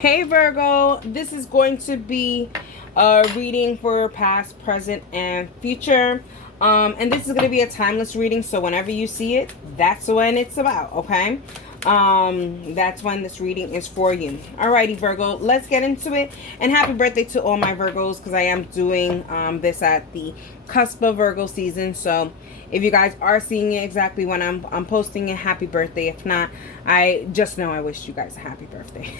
Hey Virgo, this is going to be a reading for past, present, and future. And this is going to be a timeless reading, so whenever you see it, that's when it's about, okay? That's when this reading is for you. Alrighty, Virgo, let's get into it. And happy birthday to all my Virgos, because I am doing this at the cusp of Virgo season. So if you guys are seeing it exactly when I'm posting it, happy birthday. If not, I just know I wish you guys a happy birthday.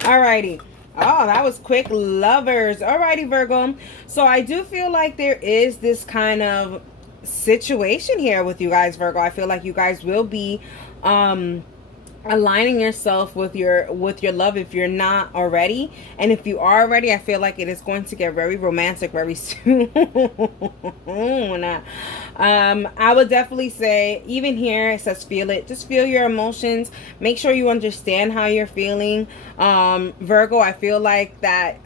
Alrighty. Oh, that was quick. Lovers. Alrighty, Virgo. So I do feel like there is this kind of situation here with you guys, Virgo. I feel like you guys will be aligning yourself with your love if you're not already, and if you are already, I feel like it is going to get very romantic very soon. I would definitely say, even here it says feel it, just feel your emotions, make sure you understand how you're feeling. Virgo, I feel like that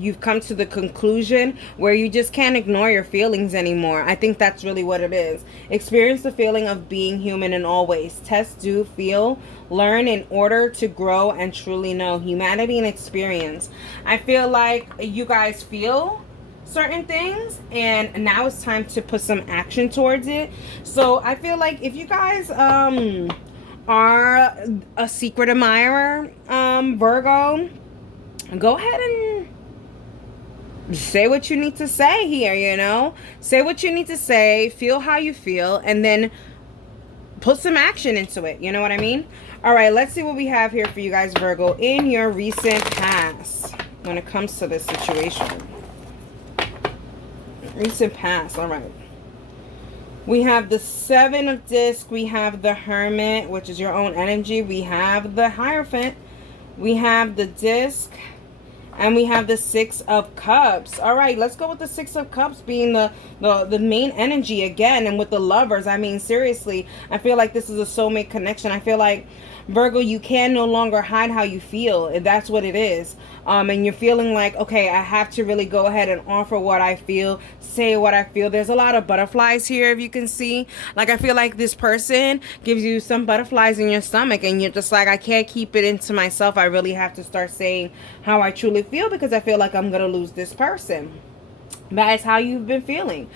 you've come to the conclusion where you just can't ignore your feelings anymore. I think that's really what it is. Experience the feeling of being human in all ways. Test, do, feel, learn in order to grow and truly know. Humanity and experience. I feel like you guys feel certain things, and now it's time to put some action towards it. So I feel like if you guys are a secret admirer, Virgo, go ahead and say what you need to say here, you know? Say what you need to say, feel how you feel, and then put some action into it. You know what I mean? All right, let's see what we have here for you guys, Virgo, in your recent past when it comes to this situation. Recent past. All right. We have the Seven of Discs. We have the Hermit, which is your own energy. We have the Hierophant. We have the Disc. And we have the Six of Cups. All right, let's go with the Six of Cups being the main energy again. And with the Lovers, I mean, seriously, I feel like this is a soulmate connection. I feel like, Virgo, you can no longer hide how you feel. If that's what it is. And you're feeling like, okay, I have to really go ahead and offer what I feel, say what I feel. There's a lot of butterflies here, if you can see. Like, I feel like this person gives you some butterflies in your stomach, and you're just like, I can't keep it into myself. I really have to start saying how I truly feel, because I feel like I'm gonna lose this person. That is how you've been feeling.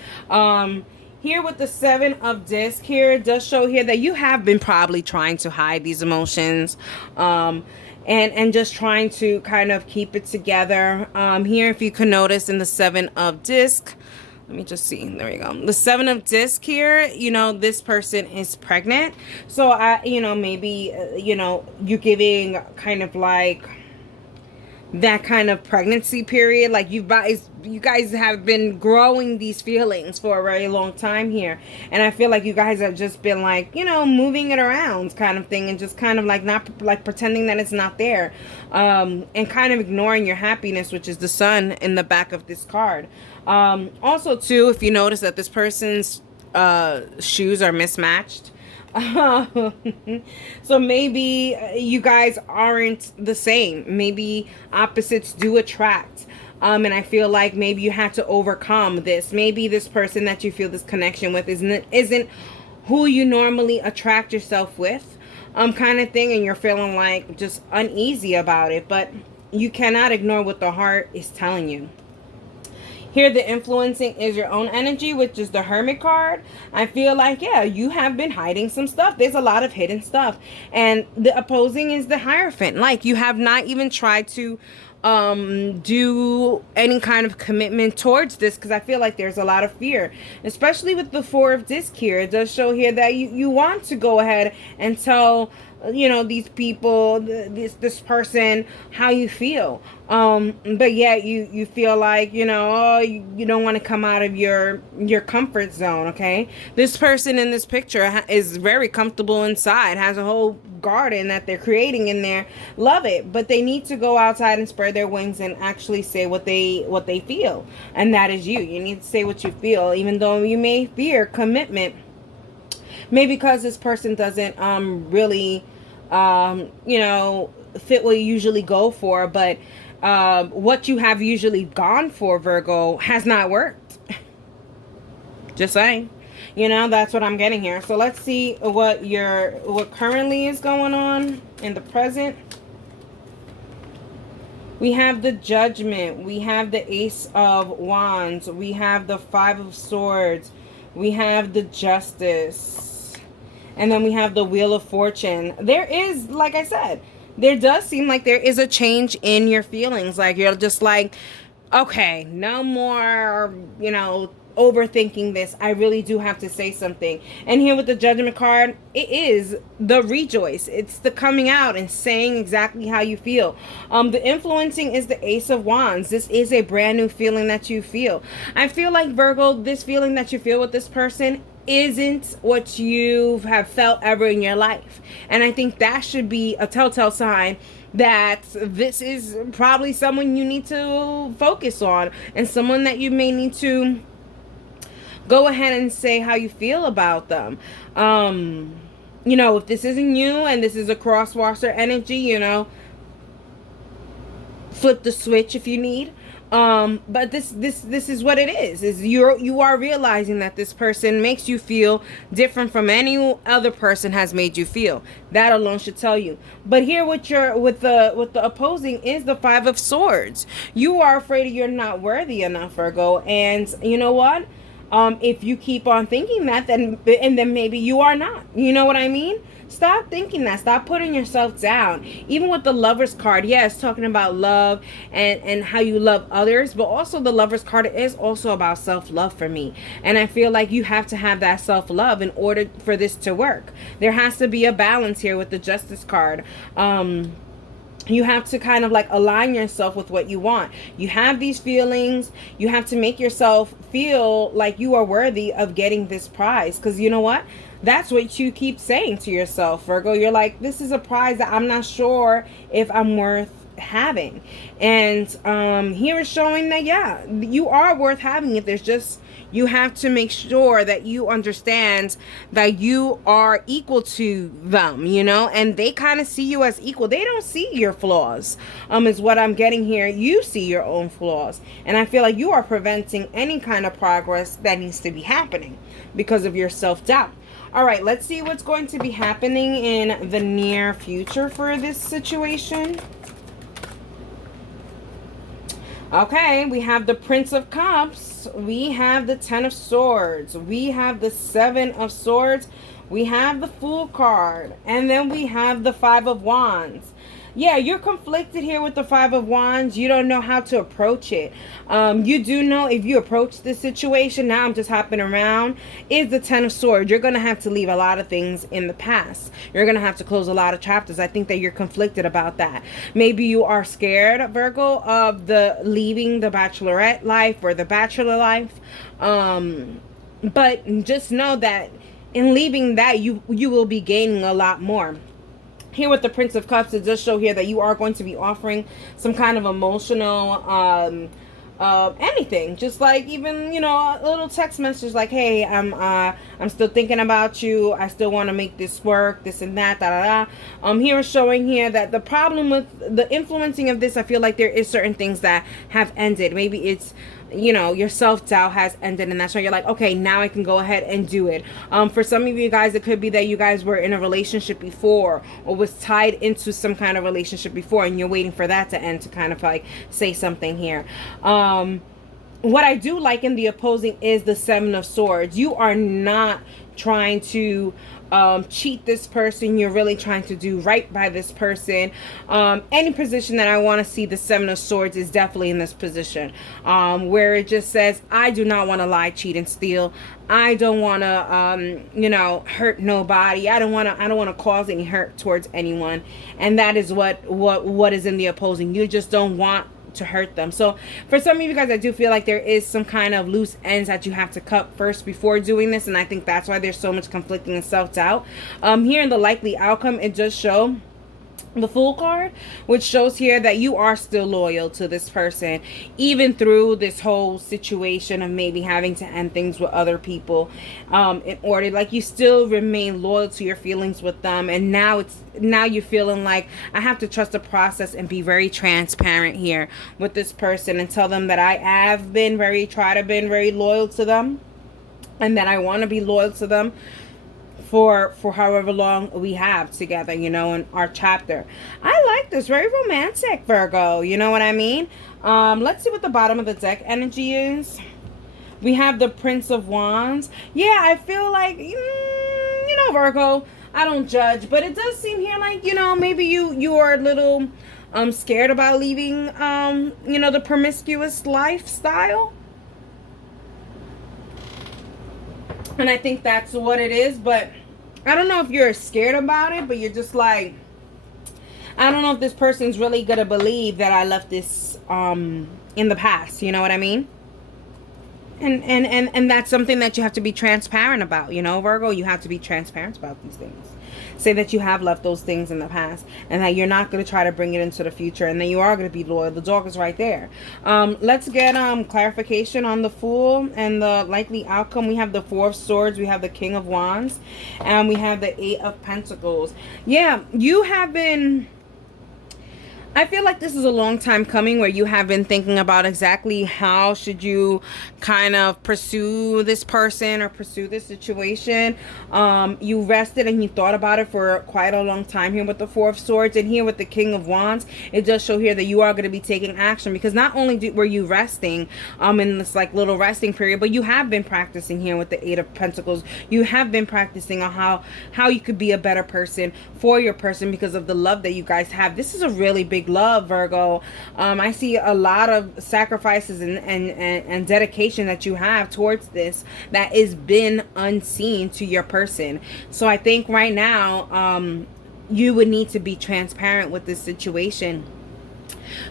Here with the Seven of Discs, here it does show here that you have been probably trying to hide these emotions, and just trying to kind of keep it together. Here, if you can notice in the Seven of Discs, let me just see. There we go. The Seven of Discs here, you know, this person is pregnant. So, maybe, you're giving kind of like that kind of pregnancy period. Like you guys have been growing these feelings for a very long time here. And I feel like you guys have just been like, moving it around kind of thing, and just kind of like not like pretending that it's not there. And kind of ignoring your happiness, which is the sun in the back of this card. Also too, if you notice that this person's shoes are mismatched. So maybe you guys aren't the same. Maybe opposites do attract. And I feel like maybe you had to overcome this. Maybe this person that you feel this connection with isn't who you normally attract yourself with, kind of thing, and you're feeling like just uneasy about it. But you cannot ignore what the heart is telling you. Here, the influencing is your own energy, which is the Hermit card. I feel like, yeah, you have been hiding some stuff. There's a lot of hidden stuff. And the opposing is the Hierophant. Like, you have not even tried to do any kind of commitment towards this, because I feel like there's a lot of fear, especially with the Four of Discs here. It does show here that you want to go ahead and tell these people, this person, how you feel, but yet you feel like you don't want to come out of your comfort zone. Okay, this person in this picture is very comfortable inside, has a whole garden that they're creating in there, love it, but they need to go outside and spread their wings and actually say what they feel. And that is you need to say what you feel, even though you may fear commitment, maybe because this person doesn't really fit what you usually go for. But what you have usually gone for, Virgo, has not worked. Just saying. That's what I'm getting here. So let's see what currently is going on in the present. We have the Judgment. We have the Ace of Wands. We have the Five of Swords. We have the Justice. And then we have the Wheel of Fortune. There is, like I said, there does seem like there is a change in your feelings. Like you're just like, okay, no more, overthinking this. I really do have to say something. And here with the Judgment card, it is the rejoice. It's the coming out and saying exactly how you feel. The influencing is the Ace of Wands. This is a brand new feeling that you feel. I feel like, Virgo, this feeling that you feel with this person isn't what you have felt ever in your life. And I think that should be a telltale sign that this is probably someone you need to focus on, and someone that you may need to go ahead and say how you feel about them. If this isn't you and this is a crosswalker energy, flip the switch if you need. But this is what it is you are realizing that this person makes you feel different from any other person has made you feel. That alone should tell you. But here with the opposing is the Five of Swords. You are afraid you're not worthy enough, Virgo, and you know what? If you keep on thinking that, then maybe you are not. You know what I mean? Stop thinking that. Stop putting yourself down. Even with the Lover's card, yes, talking about love and how you love others, but also the Lover's card is also about self-love for me. And I feel like you have to have that self-love in order for this to work. There has to be a balance here with the Justice card. You have to kind of like align yourself with what you want. You have these feelings. You have to make yourself feel like you are worthy of getting this prize. Because you know what? That's what you keep saying to yourself, Virgo. You're like, this is a prize that I'm not sure if I'm worth having. And here is showing that, yeah, you are worth having it. There's just, you have to make sure that you understand that you are equal to them, and they kind of see you as equal. They don't see your flaws, is what I'm getting here. You see your own flaws. And I feel like you are preventing any kind of progress that needs to be happening because of your self-doubt. All right, let's see what's going to be happening in the near future for this situation. Okay, we have the Prince of Cups. We have the Ten of Swords. We have the Seven of Swords. We have the Fool card. And then we have the Five of Wands. Yeah, you're conflicted here with the Five of Wands. You don't know how to approach it. You do know if you approach this situation, now I'm just hopping around, is the Ten of Swords. You're going to have to leave a lot of things in the past. You're going to have to close a lot of chapters. I think that you're conflicted about that. Maybe you are scared, Virgo, of the leaving the bachelorette life or the bachelor life. But just know that in leaving that, you will be gaining a lot more. Here with the Prince of Cups, it does show here that you are going to be offering some kind of emotional anything, just like even a little text message like, hey, I'm still thinking about you, I still want to make this work, this and that, here is showing here that the problem with the influencing of this, I feel like there is certain things that have ended. Maybe it's your self-doubt has ended, and that's why you're like, okay, now I can go ahead and do it. For some of you guys, it could be that you guys were in a relationship before or was tied into some kind of relationship before, and you're waiting for that to end to kind of like say something here. What I do like in the opposing is the Seven of Swords. You are not trying to cheat this person. You're really trying to do right by this person. Any position that I want to see the Seven of Swords is definitely in this position, where it just says, I do not want to lie, cheat, and steal. I don't want to hurt nobody. I don't want to cause any hurt towards anyone. And that is what is in the opposing. You just don't want to hurt them. So for some of you guys, I do feel like there is some kind of loose ends that you have to cut first before doing this, and I think that's why there's so much conflicting and self-doubt. Here in the likely outcome, it does show the Fool card, which shows here that you are still loyal to this person, even through this whole situation of maybe having to end things with other people, in order, like, you still remain loyal to your feelings with them. And now you're feeling like, I have to trust the process and be very transparent here with this person and tell them that I have been very loyal to them, and that I want to be loyal to them for however long we have together, you know, in our chapter. I like this. Very romantic, Virgo. You know what I mean? Let's see what the bottom of the deck energy is. We have the Prince of Wands. Yeah, I feel like, you know, Virgo, I don't judge, but it does seem here like, you know, maybe you are a little scared about leaving, you know, the promiscuous lifestyle. And I think that's what it is, but I don't know if you're scared about it, but you're just like, I don't know if this person's really going to believe that I left this in the past, you know what I mean? And that's something that you have to be transparent about, you know, Virgo. You have to be transparent about these things. Say that you have left those things in the past and that you're not going to try to bring it into the future, and that you are going to be loyal. The dog is right there. Let's get clarification on the Fool and the likely outcome. We have the Four of Swords, we have the King of Wands, and we have the Eight of Pentacles. Yeah, you have been... I feel like this is a long time coming, where you have been thinking about exactly how should you kind of pursue this person or pursue this situation. You rested and you thought about it for quite a long time here with the Four of Swords, and here with the King of Wands, it does show here that you are going to be taking action, because not only were you resting in this like little resting period, but you have been practicing here with the Eight of Pentacles. You have been practicing on how you could be a better person for your person because of the love that you guys have. This is a really big love, Virgo. I see a lot of sacrifices and dedication that you have towards this that is been unseen to your person. So I think right now you would need to be transparent with this situation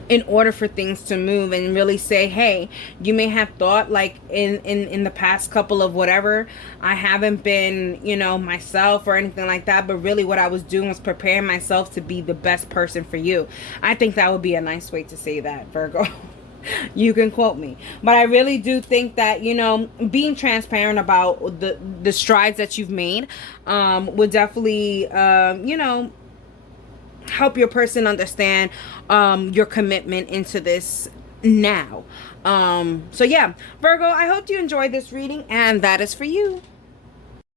in order for things to move, and really say, hey, you may have thought like in the past couple of whatever, I haven't been, you know, myself or anything like that, but really what I was doing was preparing myself to be the best person for you. I think that would be a nice way to say that, Virgo. You can quote me, but I really do think that, you know, being transparent about the strides that you've made would definitely you know, help your person understand your commitment into this now. So yeah, Virgo, I hope you enjoyed this reading, and that is for you.